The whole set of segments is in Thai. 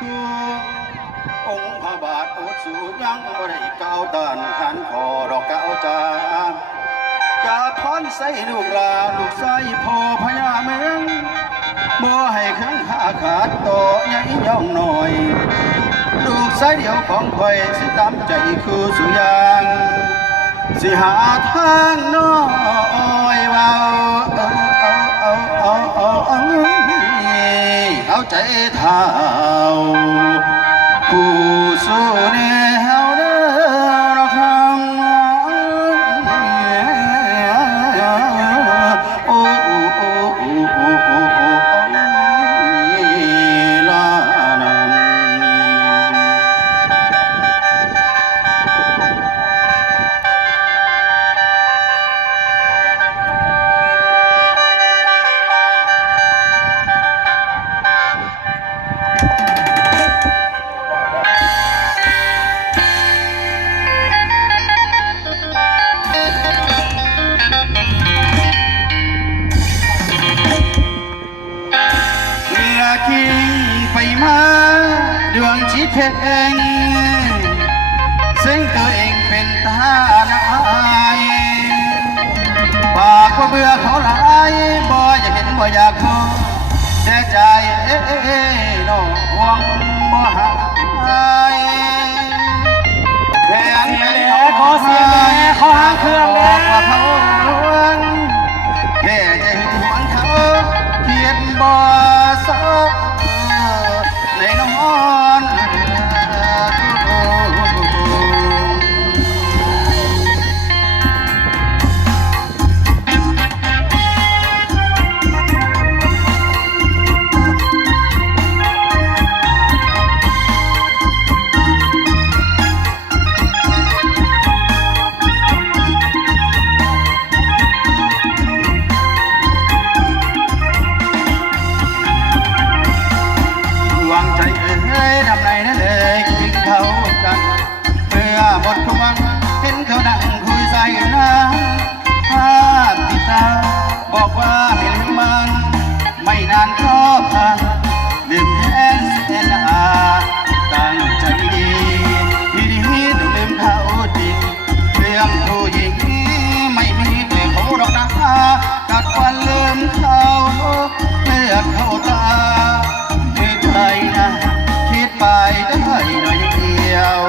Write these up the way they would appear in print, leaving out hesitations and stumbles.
คือองค์พระบาทโอดสูยังบ่ได้ก้าวต้านขันคอดอกก้าวจากาพรใส่ลูกลาลูกใส่พ่อพญาเมงบ่ให้เครื่องขาขาดต่อใหญ่ย่องหน่อยลูกใส่เดียวของข่อยสิตามใจคือสุยางสิหาทางน้อยเว้าเอาใจเท่าผู้สู้แนวเด้อคำโอ้ลานันคิงไปมาดวงชีเพงซึ่งตัวเองเป็นทหารปากว่าเบื่อเขาหลายบ่อยากเห็นบ่อยากพอแต่ใจน้องห่วงบ่หายแดงแม่ขอเสียงแม่ขอหางเครื่องแม่ว่าเขาแค่ใจหวงเขาเขียนบ่สในนอนดำในนั่นเลยกินเขาจังเมื่อหมดทุกวันเห็นเขานั่งคุยใส่น้ำภาพติดตาบอกว่าไม่ลืมมันไม่นานก็ผ่านลืมแทนเส้นอาตั้งใจดีทีนี้ต้องลืมเขาจริงเรื่องผู้หญิงไม่มีแต่เขาดอกนะกัดวันลืมเขาเลือกเขาตาไม่ใจนะไปได้หน่อยเดียว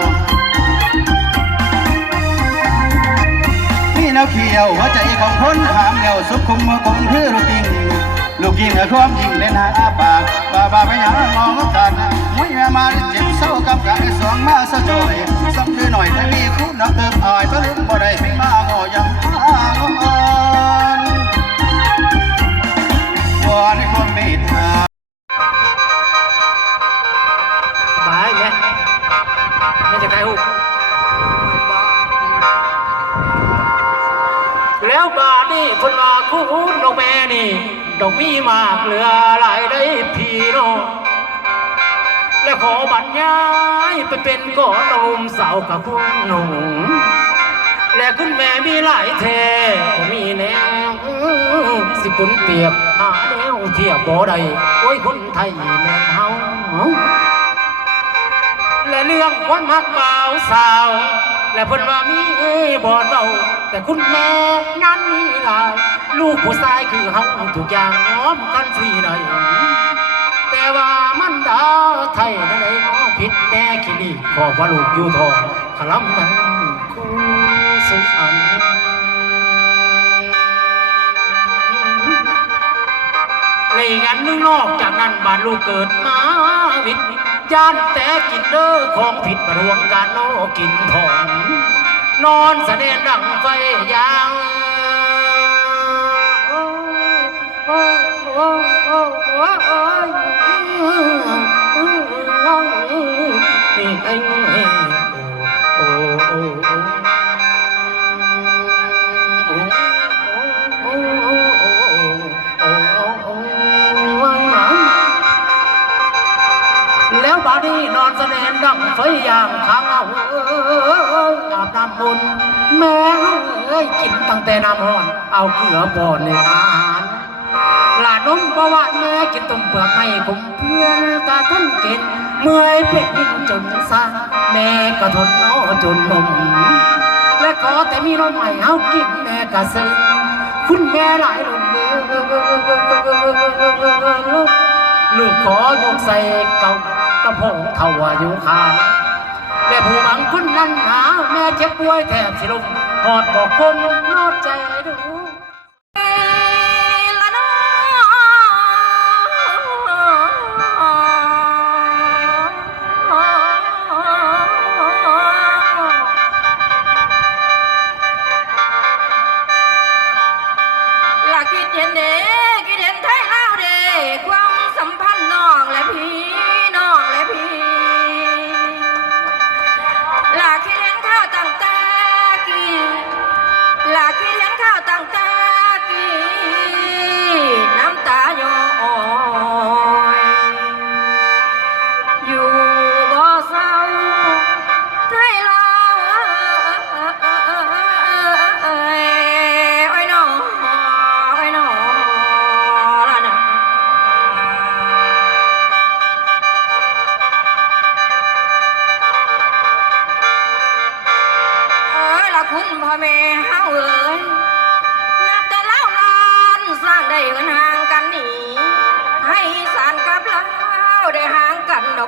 นี่แนวเขียวหัวใจของคนถามแล้วสุขุมเมื่อคงคือลูกยิงลูกยิงความยิงเล่นหาปากบ้าไปหามองกันมวยมาเจ็บเศร้ากับกายสวงมาสะจอยสักคือหน่อยถ้ามีคู่นักเติมอ่อยก็ลืมบ่ได้ไม่มาโง่ยังวอนให้คนเมตตาไม่จะใครหุบแล้วบาดนี่คนมาคู่ดอกแม่นี่ดอกมีมากเหลือหลายได้พี่น้องและขอบัตรย้ายไปเป็นก่อนนมสาวกับคุณหนุ่มและคุณแม่มีหลายแท่มีแนวสิปุ่นเปียบหาแนวเทียบบ่ได้โอ้ยคนไทยแม่เฮาและเรื่องคนมักเบาสาวและเพิ่นว่ามีบ่เบาแต่คุณแม่นั้นมีหลายลูกผู้ชายคือเฮาทุกอย่างยอมกันฟรีได้แต่ว่ามันดาไทยนั่นเองผิดแม่คิดขอว่าลูกอยู่ทองขลำนั้นคู่สุอันเลยงั้นนึงนอกจากนั้นบ้านลูกเกิดมาวิทย์จานแต่กินเด้อของผิดรวมกันโนกินทองนอนแสดงดังไฟยางแล้วบาดีนอนแสดงดังไฟยางข้างเอาอาบน้ำมนต์แม่กินตั้งแต่น้ำร้อนเอาเกลือบ่อนในอาหารหลานนมประวัติแม่กินต้มเปลือกให้ผมเพื่อนกาท่านกิน เมื่อยเป็นจนสาแม่ก็ทนน้อจนลมและขอแต่มีนมใหม่เฮากินแม่ก็ซื้อคุณแม่หลายลมลูกขอยกใส่เก่ากระพงเท่าอายุคาแม่ผู้บังคุณนั้นหาแม่เจ็บป่วยแทบสิลมหอดบอกคมนอดใจดู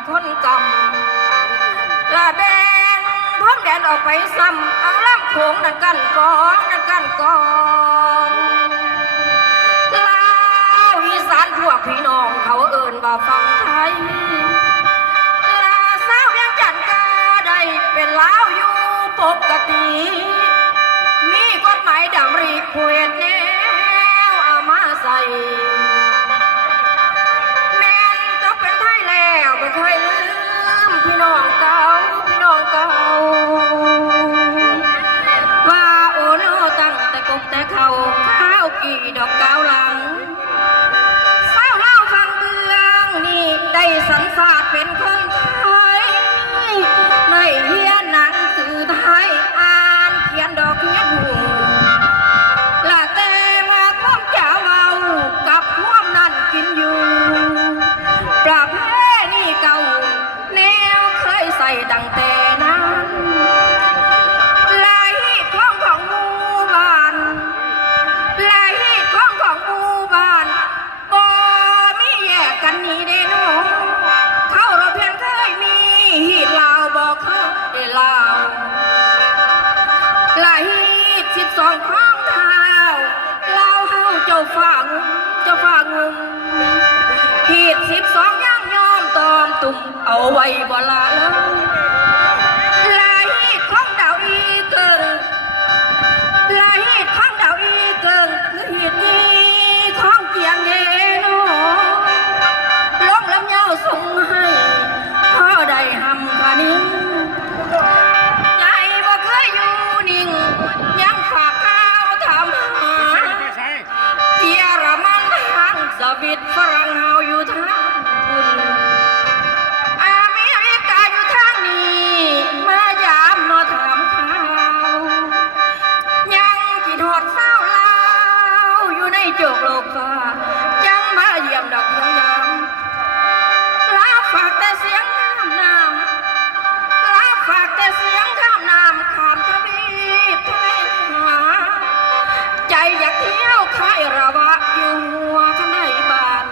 คนกำละแดงพร้อมแดนออกไปซ้ำเอาล่ำโขงนั่นกันก่อนนั่นกันก่อนลาวอีสานพวกพี่น้องเขาเอิ้นว่าฟังไทยลาสาวเวียงจันทน์ก็ได้เป็นลาวอยู่ปกติมีกฎหมายดำริผู้เฮ็ดแนวเอามาใส่ไม่เคยลืมพี่น้องเก่าพี่น้องเก่าว่าโอโนตั้งแต่กบแต่เขาข้าวกี่ดอกก้าวหลังเศร้าเล่าฟังเบืองนี่ได้สันสาดเป็นคนไทยในเฮียนหนังสือไทยอ่านเขียนดอกเขียนหูละแต่มาความเจ้าเอากับความนั่นกินอยู่ปราบเก่าแนวเคยใส่ดังแต่นั้นลายของหมู่บ้านลายของหมู่บ้านบ่มีแยกกันนี่เด้น้องเขาเราเพียงเคยมีฮีดลาวบ่เคยลาวลาย12ข้องเท้าลาวเฮาเจ้าฝ่างุมฮีด12ย่างยอมตอมตุ่มเอาไว้บ่ละเลยลายของดาวอีเกิงลายของดาวอีเกิงคือฮีดนี้ของเกียงเดโนลงลำเยาส่งให้พ่อได้หำคานิ้งใจบ่เคยอยู่นิ่งยังฝากข้าวถามหาเยอรมันทางสวิตฝรั่งเฮาอยู่ทางคุณอเมริกาอยู่ทางนี้มายามนอถามข่าวยังคิดฮอดเศร้าลาวอยู่ในโจกโลกฟ้าจังมาเยี่ยมดอกเดียวยามลาฝากแต่เสียงน้ำลาฝากแต่เสียงข้ามน้ำข้ามทวีปไทยหาใจอยากเที่ยวค่ายระวะอยู่หัวข้างในบ้าน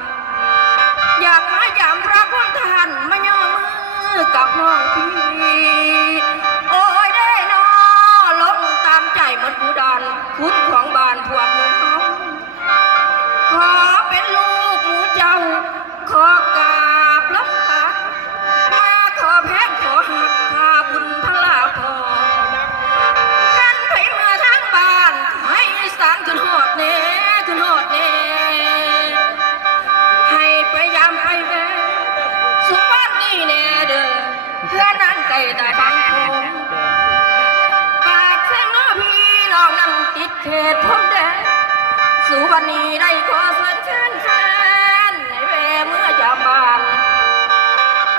อยากมายามพระคุณท่านมาย่อมือกับน้องพี่โอ้ยได้นอลงตามใจเหมือนผู้ดันคุณของบ้านพวกหมูเฮาขอเป็นลูกหมูเจ้าขอกราบลำบากมาขอแพงขอหักพาบุญพลาพอกันไปเมื่อทางบ้านให้สารขึ้นหอดเน่ขึ้นหอดเน่ให้พยายามให้แว่สุวรรณนี่แน่เด้อเพื่อนั้นไก่ได้ฟังคงปากเสียงน้อพี่น้องนั่งติดเขตพรมแดนสุวรรณนี่ได้ขอเชิญเชิญแฟนให้แว่เมื่อยามบ้าน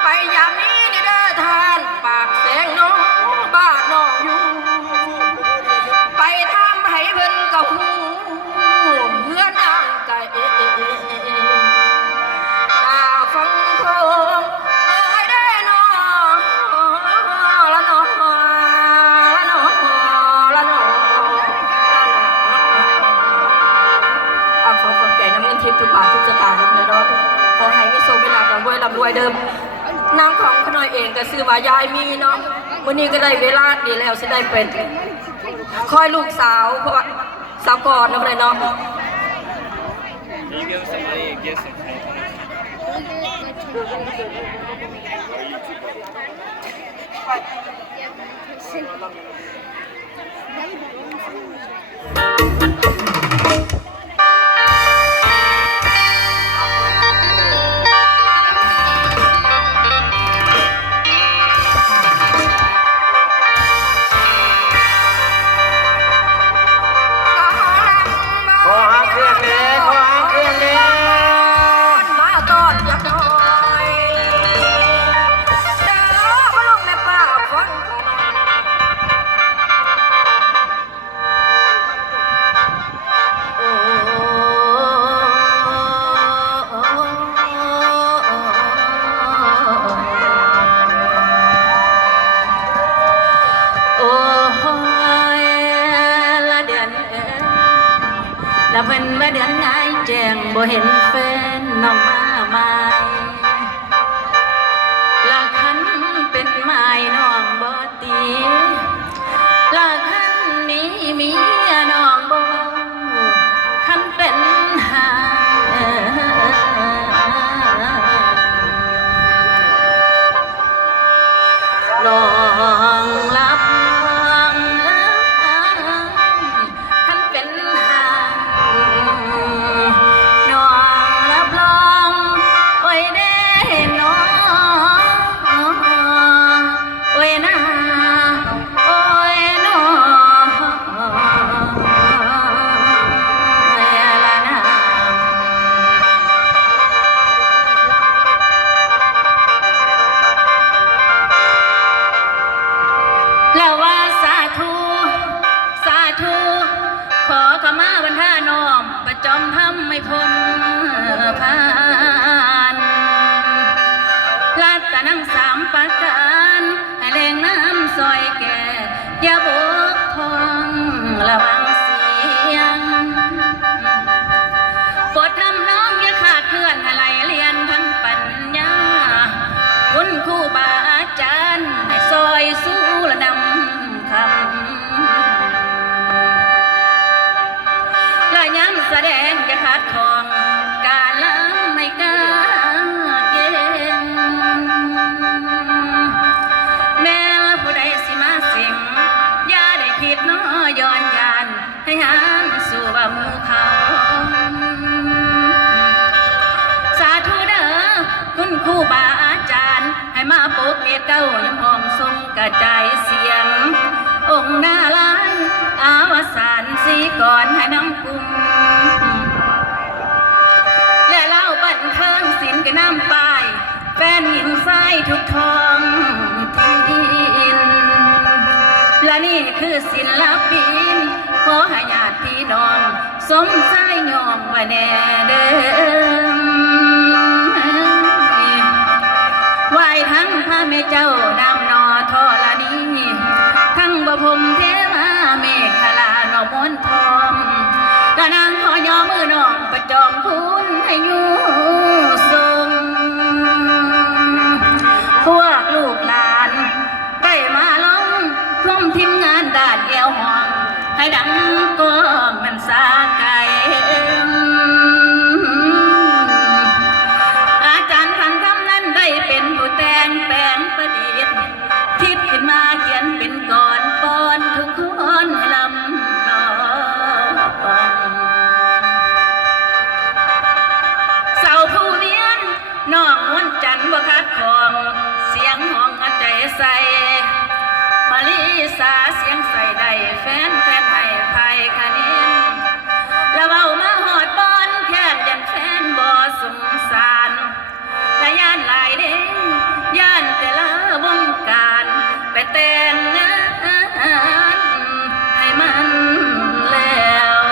ไปยามนี้เด้อท่านปากเสียงน้องบ้านน้องอยู่ไปทำให้เพิ่นกับหูเพื่อนางไก่ฟังโคงเอ้ยได้ ทุกบาททุกสตางค์นะเนาะขอให้มีโชคมีลาภร่ำรวยเดิมนางของขน้อยเองก็ซื้อว่ายายมีเนาะวันนี้ก็ได้เวลาดีแล้วสิได้เป็นคอยลูกสาวเพราะว่าสาวก่อนนะเลยเนาะแล้วเพิ่นว่าเดือนง่ายแจ้งบ่เห็นแฟนน้องมาใหม่ละคันเป็นไม้น้องบ่ตีละคันนี้เมียน้องบ่คันเป็นหางลองรับจอมทำไม่พ้นผ่านลัดตะนั่งสามประการให้แรงน้ำซอยแก่อย่าบกพร่องระวังเสียงโปรดทำน้องอย่าขาดเพื่อนให้ไหลเรียนทั้งปัญญาคุณครูบาอาจารย์ให้ซอยสู้ระดำคำยังแสดงอย่าขาดของการล้างไม่กล้าเก่งแม้ผู้ใดสิมาสิงอย่าได้คิดน้อย้อนยานให้หันสู่ว่าหมู่เขาสาธุเด้อคุณครูบาอาจารย์ให้มาปลุกเอเก้ายังห้องทรงกระจายเสียงองค์นาลายอาวสานสีก่อนให้น้ำกุ้งและเล่าบันเทิงศิลป์กับน้ำปลายแฟนหญิงไส้ทุกทองทินและนี่คือศิลปินขอให้ญาติพี่น้องสมใจยอมไว้แน่เดิมไหวทั้งพระแม่เจ้านำนอทอละนีทั้งบพรมเทมาเมฆลานอมนทองกะนางขอยอมือน้องประจอมคุณให้อยู่ทรงพวกลูกหลานได้มาล้อมท่วมทีมงานด่านแก้วห้องให้ดังก็มันสาไก่อาจารย์พันคำนั้นได้เป็นผู้แต่งแปลงประดิษฐ์คิดขึ้นมาเขียนเป็นก่อนปอนทุกคนให้ลำนองเสาผู้เวียนน้องนวลจันทร์บ่คัดของเสียงห้องอันใจใสมาลีสาเสียงใส่ได้แฟนให้ไพ่คะแนนแล้วเอามาหอดบอนแค่ยันแฟนบ่สงสารและย่านหลายเด้ย่านแต่ละวงการไปแต่งงานให้มันแล้ว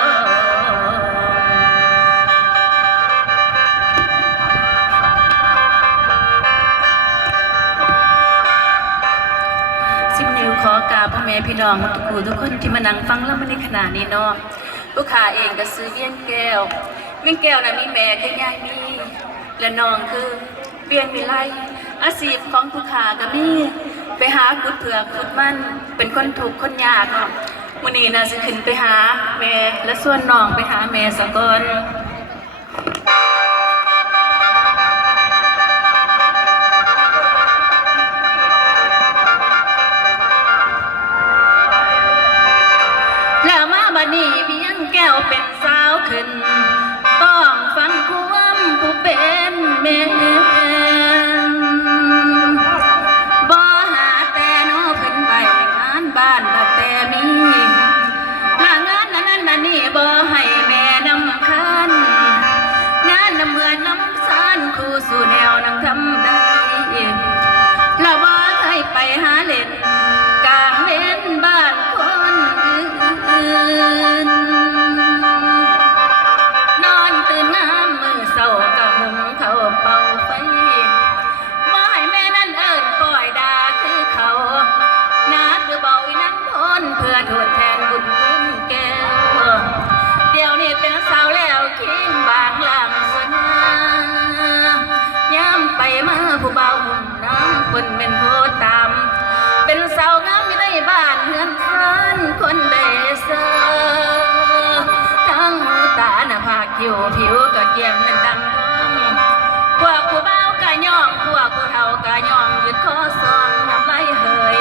ขอกราบพ่อแม่พี่น้องทุกคนที่มานั่งฟังแล้วมาในขณะนี้เนาะลูกค้าเองก็ซื้อเวียนแก้ว มิ่งแก้วน่ะมีแม่คือยายมีและน้องคือเปลี่ยนวิไลอาชีพของผู้ขาก็มีไปหาขุดเผือกขุดมันเป็นคนถูกข์คนยากเนาะมื้อนี้น่ะสิขึ้นไปหาแม่และส่วนน้องไปหาแม่ซะก่อนแล้วมาบัดนี้เพียงแก้วเป็นสาวขึ้นต้องฟังความผู้เป็นแม่บ่หาแต่น้อเพิ่นไปงานบ้านละแต่มีหางานนั้นนี่บ่ให้แม่นำคันงานน้ำเมือนน้ำซานคู่สู่แนวนังทำได้แล้วบ่เคยไปหาเล่นกลางเว้นบ้านคนอื่นนอนตื่นน้ำมือเศร้ากะหุงเขาเป่าไฟบ่ให้แม่นั่นเอิ้นปล่อยดาคือเขานักหรือเบาอีนั้นทนเพื่อทดแทนบุญคุณแก้วเดี๋ยวนี้เป็นสาวแล้วคิงบางหลังสนาย้ำไปมาผู้เบาหุ่นน้ำคนเป็นผู้ตามเป็นสาวงามอยู่ในบ้านเฮือนซันคนเดเซอทั้งหูตาหน้าผากคิ้วผิวก็เกี่ยมเป็นดังทองพวกผู้เบากะย่องพวกผู้เฒ่ากะย่องยืดคอซองน้ำไหลเหย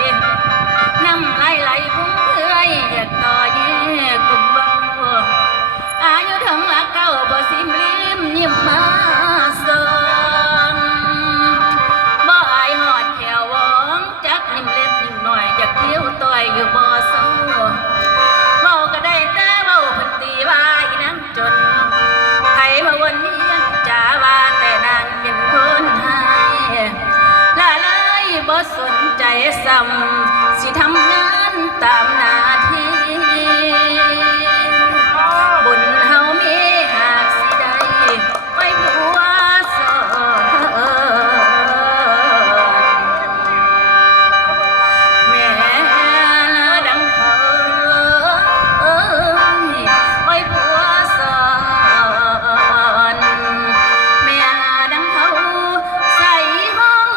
น้ำไหลพุ่งเรื่อยอยากต่อแย่กุมบังอายุถึงละเก้าบ่สิมลิ้มยิ้มมาซองบ่อายหอดแขววองจักยิ้มเล็ดยิ้มหน่อยอยากเที่ยวต่อยอยู่บ่เศร้าเมาก็ได้แต่เมาเพิ่นตีว่าอีน้ำจนไผมาวนเวียนจ่าว่าแต่นางเป็นคนหายละเลยบ่สนใจซ้ำสิทำงานตามหน้าที่บุญเฮามีหากสิได้ไว้ผัวสอนแม่ดังเขาไว้ผัวสอนแม่ดังเขาใส่ห้อง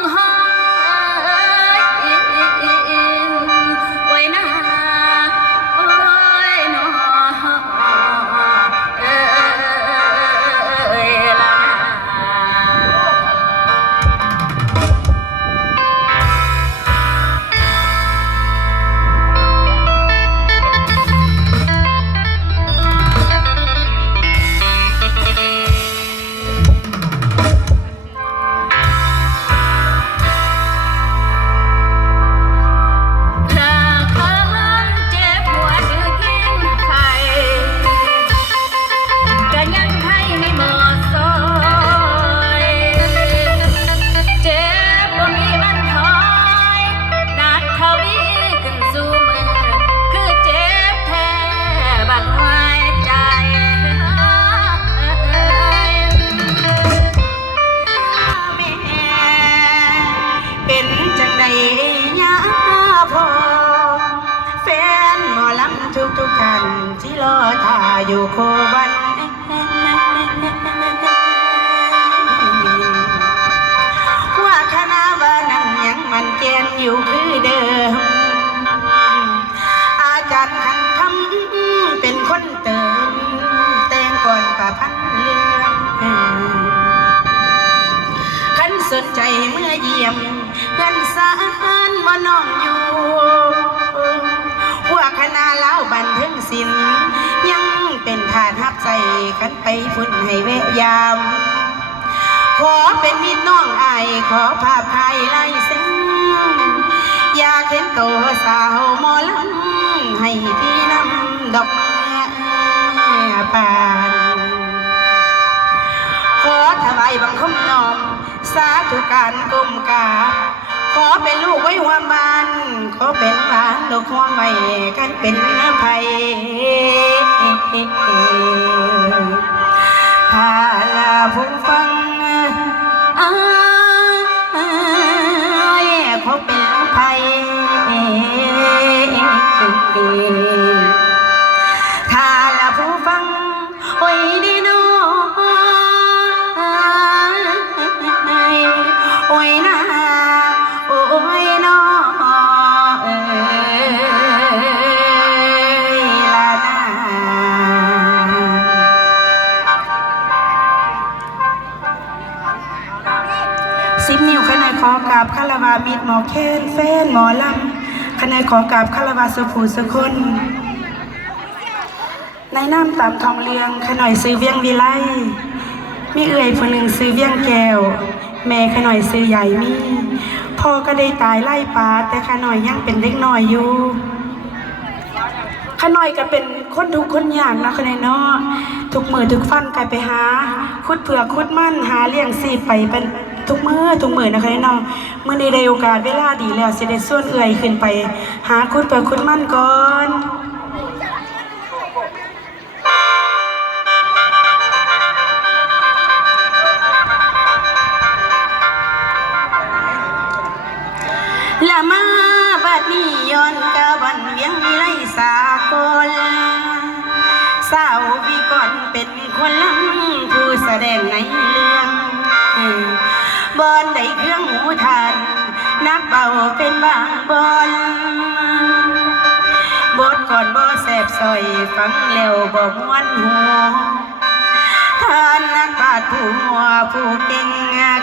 ไว้หน้าโอ้ยหนอละถ้าคันเจ็บหัวถือกินไข่ก็ยังให้ไม่หมดซอยเจ็บบ่มีบันทอยนัดทวีขึ้นสู่มือคือเจ็บแท้บัดหัวใจเป็นจังใดยาพอแฟนหมอลำทุกท่านที่รอท่าอยู่โควันว่าคณะว่านั่งยังมันแกนอยู่คือเดิมอาจารย์ขันทำเป็นคนเติมแต่งก่อนประพันธ์เรื่องขันสนใจเมื่อเยี่ยมเงินสารว่าน้องอยู่ว่าคณะเล่าบันเทิงศิลป์ยังเป็นถาดฮับใจขันไปฝุ่นให้แวะยามขอเป็นมิตรน้องอายขอภาพถ่ายลายเส้นอยากเห็นโตสาวหมอลำให้พี่นำดอกไม้ปานขอถวายบังคมน้อมสาธุการก้มกราบขอเป็นลูกไว้หัวมันขอเป็นหลานลูกหัวไม่กันเป็นภัยถ้าลาผู้ฟังขอเป็นภัยถ้าลาผู้ฟังโอ้ยดีน้อ บคารวะมิตรหมอแค้นแฟนหมอลำขณะขอกราบคารวะสุภูสุคน ในน้ำตามทองเรืองขน่อยซื้อเวียงวิไลมีเอื่อยผู้หนึ่งซื้อเวียงแก้วแม่ขน่อยซื้อใหญ่มีพ่อก็ได้ตายไล่ปลาแต่ขน่อยยังเป็นเด็กน้อยอยู่ขน่อยก็เป็นคนทุกคนยากนะขน่อยเนาะทุกมือทุกฟันกลายไปหาคุดเผือกคุดมั่นหาเลี้ยงสีไปเป็นทุกมือนะขน่อยเนาะเมื่อได้โอกาสเวลาดีแล้วสิได้ส่วนเอื่อยขึ้นไปหาคุดเผือกคุดมั่นก่อนละมาบัดนี้ย้อนกะวันเวียงวิไลสากลสาววิกรเป็นคนลังผู้แสดงในเรื่องบอนได้เครื่องหูทานนักเบาเป็นบางบอนบทก่อนบ่แสบซอยฟังแล้วบ่ม่วนหัวท่านนักบาดผู้หัวผู้เก่ง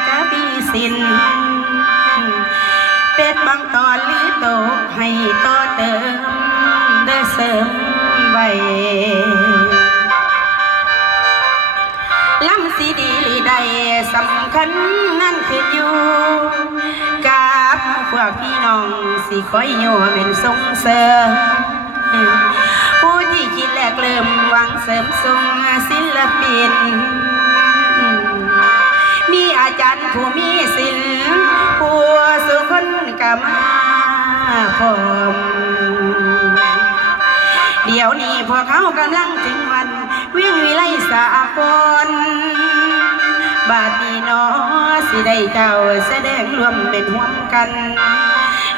กะบีสินเป็ดบางตอนลีโตให้ต่อเติมได้เสริมไว้ลำสีดีลีใดสำคัญนั่นคืออยู่กับพวกพี่น้องสิคอยโยเป็นส่งเสริมผู้ที่คิดแรกเริ่มหวังเสริมทรงศิลปินมีอาจารย์ผู้มีศิลป์ผู้สุคนกามาพร้อมเดี๋ยวนี้พวกเขากำลังถึงวันเวียงวิไลสากลบาดนี้นอสิได้เจ้าแสดงรวมเป็นห่วมกัน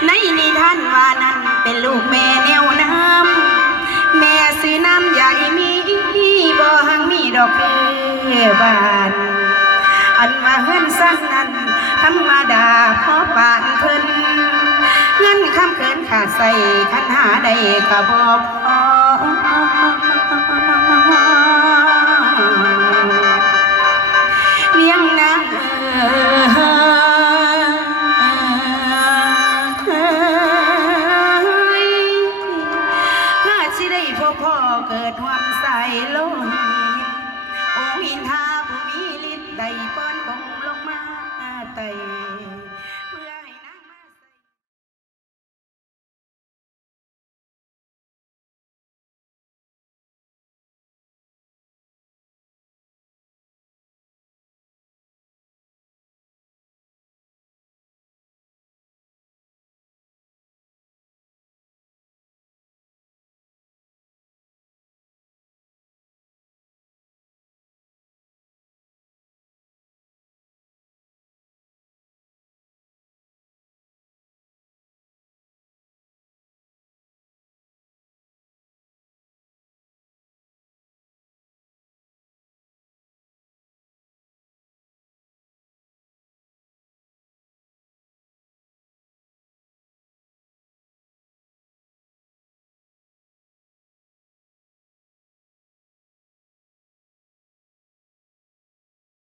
ในนิทานว่านั้นเป็นลูกแม่แนวน้ำแม่ซื้อน้ำใหญ่มีบ่หังมีดอกคือบ้านอันว่าเฮือนสั้นนั้นธรรมดาพอปานเพิ่นเงินคำเขินขาดใส่คันหาได้กะบอก